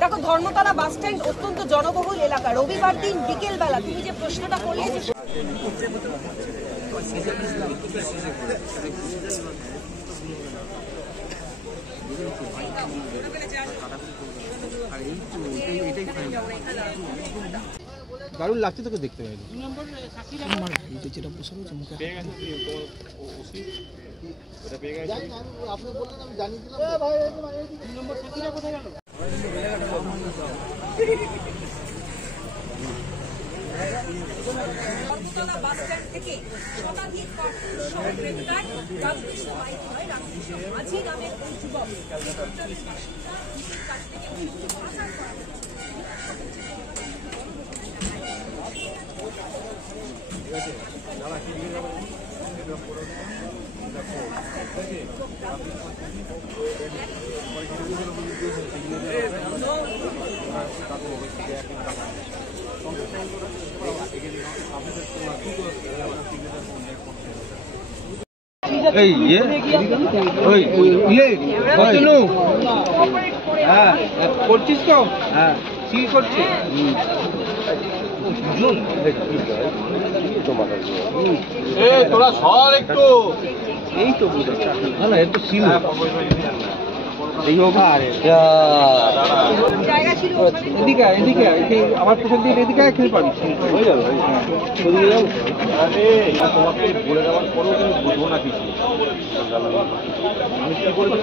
দেখো, Dharmatala bus stand অত্যন্ত জনবহুল এলাকা। রবিবার দিন বিকেল বেলা তুমি যে প্রশ্নটা করলে, দারুণ লাগছে তোকে দেখতে পাই। ধর্মতলা বাস স্ট্যান্ড থেকে শতাধিক কার্টুন সহ গ্রেপ্তার রামকৃষ্ণ মাঝি নামের ওই যুবক। কাছ থেকে পাচার করা করছিস তো? হ্যাঁ, কি করছিস? তোরা সর একটু। এই তো না, একটু ছিল এদিকে এদিকে আমার পেছন দিকে এদিকে খেতে পাবি। তোমাকে বলে দেওয়ার পরেও তুমি বুঝবো না কিছু। আমি কি বলবো?